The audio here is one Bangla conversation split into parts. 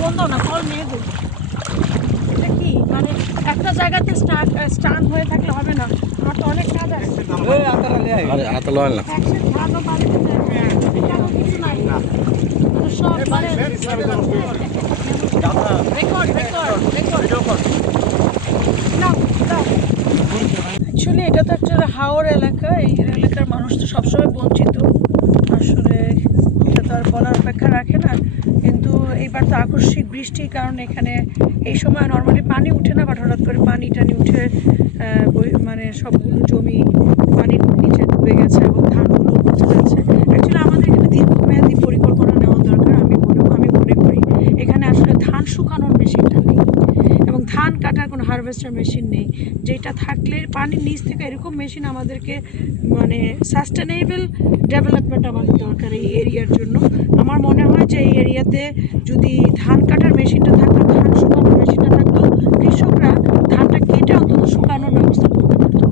বন্ধ না ফল মেঘু এটা কি মানে একটা জায়গাতে স্টান হয়ে থাকলে হবে না আমার তো অনেক কাজ আছে অ্যাকচুয়ালি এটা তো একটা হাওর এলাকা এই এলাকার মানুষ তো সবসময় বঞ্চিত আসলে এটা তো আর বলার অপেক্ষা রাখে না কিন্তু এইবার তো আকস্মিক বৃষ্টির কারণে এখানে এই সময় নর্মালি পানি উঠে না বাট হঠাৎ করে পানি টানি উঠে মানে সবগুলো জমি পানির নিচে ডুবে গেছে এবং ধানগুলো পচে যাচ্ছে অ্যাকচুয়ালি আমাদের এখানে দীর্ঘমেয়াদী পরিকল্পনা নেওয়া দরকার আমি মনে করি এখানে আসলে ধান শুকানোর মেশিনটা নেই এবং ধান কাটার কোনো হারভেস্টার মেশিন নেই যেটা থাকলে পানির নিচ থেকে এরকম মেশিন আমাদেরকে মানে সাস্টেনেবল ডেভেলপমেন্ট আমাদের দরকার এই এরিয়ার জন্য আমার মনে হয় যে এই এরিয়াতে যদি ধান কাটার মেশিনটা থাকতো ধান শুকানোর মেশিনটা থাকতো কৃষকরা ধানটা কেটে অন্তত শুকানোর ব্যবস্থা করতে পারতো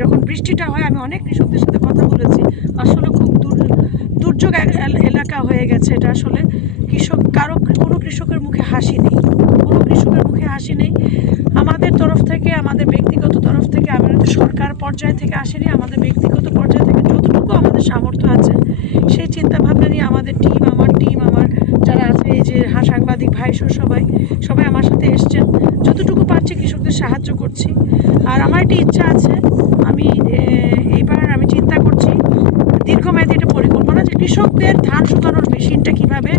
যখন বৃষ্টিটা হয় আমি অনেক কৃষকদের সাথে কথা বলেছি আসলে খুব দুর্যোগ এলাকা হয়ে গেছে এটা আসলে কোনো কৃষকের মুখে হাসি নেই আমাদের তরফ থেকে আমাদের ব্যক্তিগত তরফ থেকে আমাদের সরকার পর্যায় থেকে আসেনি আমাদের ব্যক্তিগত পর্যায় থেকে যতটুকু আমাদের সামর্থ্য আছে সেই চিন্তাভাবনা নিয়ে আমাদের টিম আমার যারা আছে এই যে সাংবাদিক ভাই সবাই আমার সাথে এসছেন যতটুকু পারছি কৃষকদের সাহায্য করছি আর আমার একটা ইচ্ছা আছে এইবার আমি চিন্তা করছি দীর্ঘমেয়াদী একটা পরিকল্পনা যে কৃষকদের ধান শুকানোর মেশিনটা কীভাবে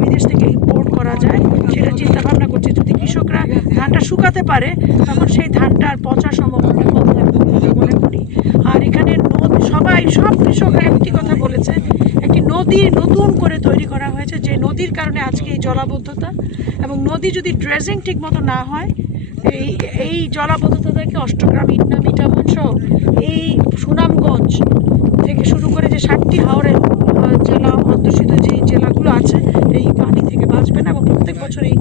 বিদেশ থেকে ইম্পোর্ট করা যায় সেটা চিন্তা ভাবনা করছি যদি কৃষকরা ধানটা শুকাতে পারে তখন সেই ধানটা আর পচার সম্ভাবনা কম থাকবে মনে করি আর এখানে সব কৃষকরা একটি কথা বলেছে একটি নদী নতুন করে তৈরি করা হয়েছে যে নদীর কারণে আজকে এই জলাবদ্ধতা এবং নদী যদি ড্রেজিং ঠিক মতো না হয় এই জলাবদ্ধতা থেকে অষ্টগ্রাম ইটনা মিঠামন সহ এই সুনামগঞ্জ থেকে শুরু করে যে 7টি হাওরের জেলা অধ্যুষিত যে জেলাগুলো আছে এই পানি থেকে বাঁচবে না এবং প্রত্যেক বছর এই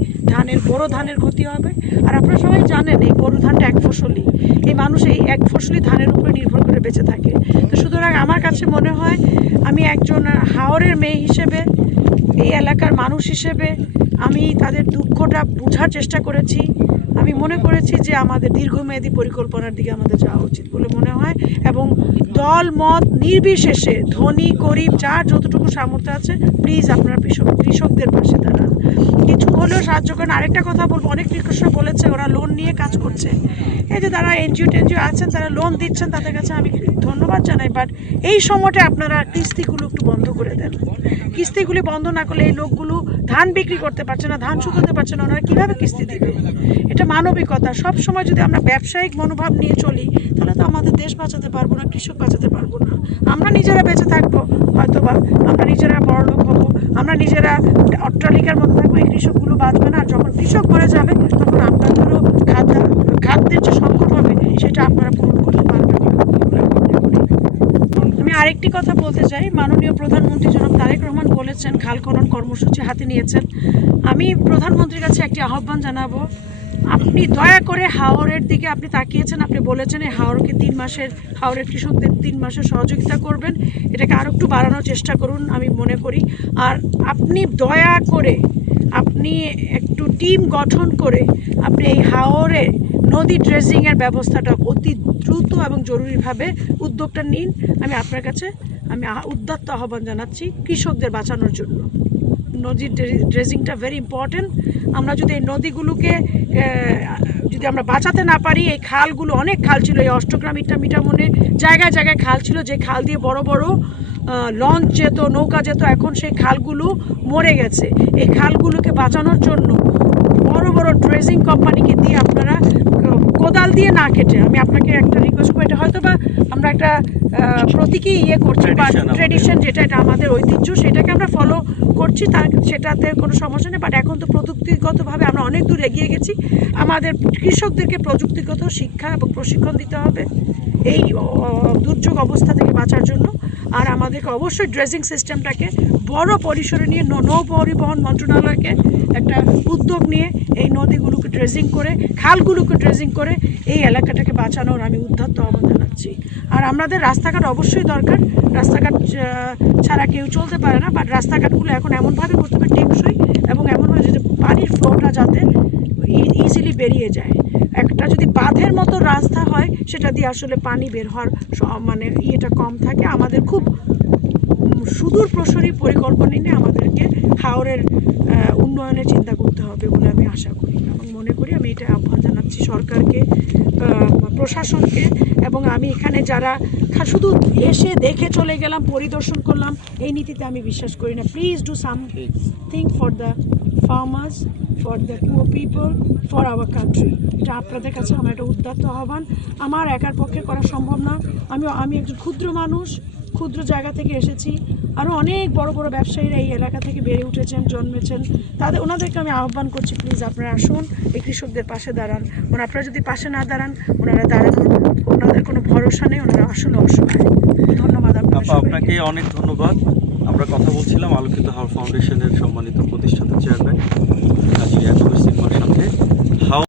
বড় ধানের ক্ষতি হবে আর আপনারা সবাই জানেন এই বড় ধানটা এক ফসলি এই মানুষ এই এক ফসলি ধানের উপরে নির্ভর করে বেঁচে থাকে তো সুতরাং আমার কাছে মনে হয় আমি একজন হাওরের মেয়ে হিসেবে এই এলাকার মানুষ হিসেবে আমি তাদের দুঃখটা বোঝার চেষ্টা করেছি আমি মনে করেছি যে আমাদের দীর্ঘমেয়াদী পরিকল্পনার দিকে আমাদের যাওয়া উচিত বলে মনে হয় এবং দল মত নির্বিশেষে ধনী গরিব যার যতটুকু সামর্থ্য আছে প্লিজ আপনারা কৃষকদের পাশে দাঁড়ান কিছু হলেও সাহায্য করেন আরেকটা কথা বলবো অনেক কৃষক বলেছে ওরা লোন নিয়ে কাজ করছে এই যে তারা এনজিও আছেন তারা লোন দিচ্ছেন তাদের কাছে আমি ধন্যবাদ জানাই বাট এই সময়টা আপনারা কিস্তিগুলো একটু বন্ধ করে দেন কিস্তিগুলি বন্ধ না করলে এই লোকগুলো ধান বিক্রি করতে পারছে না ধান শুকাতে পারছে না ওনারা কীভাবে কিস্তি দেবে এটা মানবিকতা সব সময় যদি আমরা ব্যবসায়িক মনোভাব নিয়ে চলি তাহলে তো আমাদের দেশ বাঁচাতে পারবো না কৃষক বাঁচাতে পারবো না আমরা নিজেরা বেঁচে থাকবো হয়তোবা আমরা নিজেরা বড়লোক হবো আমরা নিজেরা অট্টালিকার মতো থাকবো এই কৃষকগুলো বাঁচবে না আর যখন কৃষক মরে যাবে তখন আপনাদেরও খাদ্যের যে সংকট হবে সেটা আপনারা পূরণ করতে পারবেন না আমি আরেকটি কথা বলতে চাই মাননীয় প্রধানমন্ত্রী জনাব তারেক রহমান বলেছেন খাল খনন কর্মসূচি হাতে নিয়েছেন আমি প্রধানমন্ত্রীর কাছে একটি আহ্বান জানাবো আপনি দয়া করে হাওরের দিকে আপনি তাকিয়েছেন আপনি বলেছেন এই হাওরের কৃষকদের 3 মাসের সহযোগিতা করবেন এটাকে আরও একটু বাড়ানোর চেষ্টা করুন আমি মনে করি আর আপনি দয়া করে আপনি একটু টিম গঠন করে আপনি এই হাওরে নদী ড্রেজিংয়ের ব্যবস্থাটা অতি দ্রুত এবং জরুরিভাবে উদ্যোগটা নিন আমি আপনার কাছে উদাত্ত আহ্বান জানাচ্ছি কৃষকদের বাঁচানোর জন্য নদীর ড্রেজিংটা ভেরি ইম্পর্টেন্ট আমরা যদি এই নদীগুলোকে যদি আমরা বাঁচাতে না পারি এই খালগুলো অনেক খাল ছিল এই অষ্টগ্রাম ইটনা মিঠামনে জায়গায় খাল ছিল যে খাল দিয়ে বড় বড় লঞ্চ যেত নৌকা যেত এখন সেই খালগুলো মরে গেছে এই খালগুলোকে বাঁচানোর জন্য বড় বড় ড্রেজিং কোম্পানিকে দিয়ে আপনারা কোদাল দিয়ে না কেটে আমি আপনাকে একটা রিকোয়েস্ট করি এটা হয়তো বা আমরা একটা প্রতীকী করছি বা ট্রেডিশন যেটা এটা আমাদের ঐতিহ্য সেটাকে আমরা ফলো করছি সেটাতে কোনো সমস্যা নেই বাট এখন তো প্রযুক্তিগতভাবে আমরা অনেক দূর এগিয়ে গেছি আমাদের কৃষকদেরকে প্রযুক্তিগত শিক্ষা এবং প্রশিক্ষণ দিতে হবে এই দুর্যোগ অবস্থা থেকে বাঁচার জন্য আর আমাদেরকে অবশ্যই ড্রেজিং সিস্টেমটাকে বড় পরিসরে নিয়ে নৌ পরিবহন মন্ত্রণালয়কে একটা উদ্যোগ নিয়ে এই নদীগুলোকে ড্রেজিং করে, খালগুলোকে ড্রেজিং করে এই এলাকাটাকে বাঁচানোর আমি উদ্ধত্ত আহ্বান জানাচ্ছি। আর আমাদের রাস্তাঘাট অবশ্যই দরকার, রাস্তাঘাট ছাড়া কেউ চলতে পারে না, বাট রাস্তাঘাটগুলো এখন এমনভাবে করতে হবে টেকসই এবং এমনভাবে যে পানির ফ্লোটা যাতে ইজিলি বেরিয়ে যায়। একটা যদি বাঁধের মতো রাস্তা হয় সেটা দিয়ে আসলে পানি বের হওয়ার মানে ইয়েটা কম থাকে। আমাদের খুব সুদূর প্রসারী পরিকল্পনা নিয়ে আমাদেরকে হাওরের উন্নয়নের চিন্তা করতে হবে বলে আমি আশা করি এবং মনে করি। আমি এটা আহ্বান জানাচ্ছি সরকারকে, প্রশাসনকে, এবং আমি এখানে যারা শুধু এসে দেখে চলে গেলাম, পরিদর্শন করলাম, এই নীতিতে আমি বিশ্বাস করি না। Please do something for the farmers, for the poor people, for our country. এটা আপনাদের কাছে আমার একটা উদাত্ত আহ্বান। আমার একার পক্ষে করা সম্ভব না। আমি একজন ক্ষুদ্র মানুষ, ক্ষুদ্র জায়গা থেকে এসেছি। আরও অনেক বড় বড় ব্যবসায়ীরা এই এলাকা থেকে বেড়ে উঠেছেন, জন্মেছেন। ওনাদেরকে আমি আহ্বান করছি, প্লিজ আপনারা আসুন, এই কৃষকদের পাশে দাঁড়ান। আপনারা যদি পাশে না দাঁড়ান, ওনারা দাঁড়ানোর ওনাদের কোনো ভরসা নেই, ওনারা আসলে অসহায়। ধন্যবাদ আপনাকে, অনেক ধন্যবাদ। আমরা কথা বলছিলাম আলোকিত হাওর ফাউন্ডেশনের সম্মানিত প্রতিষ্ঠাতা চেয়ারম্যান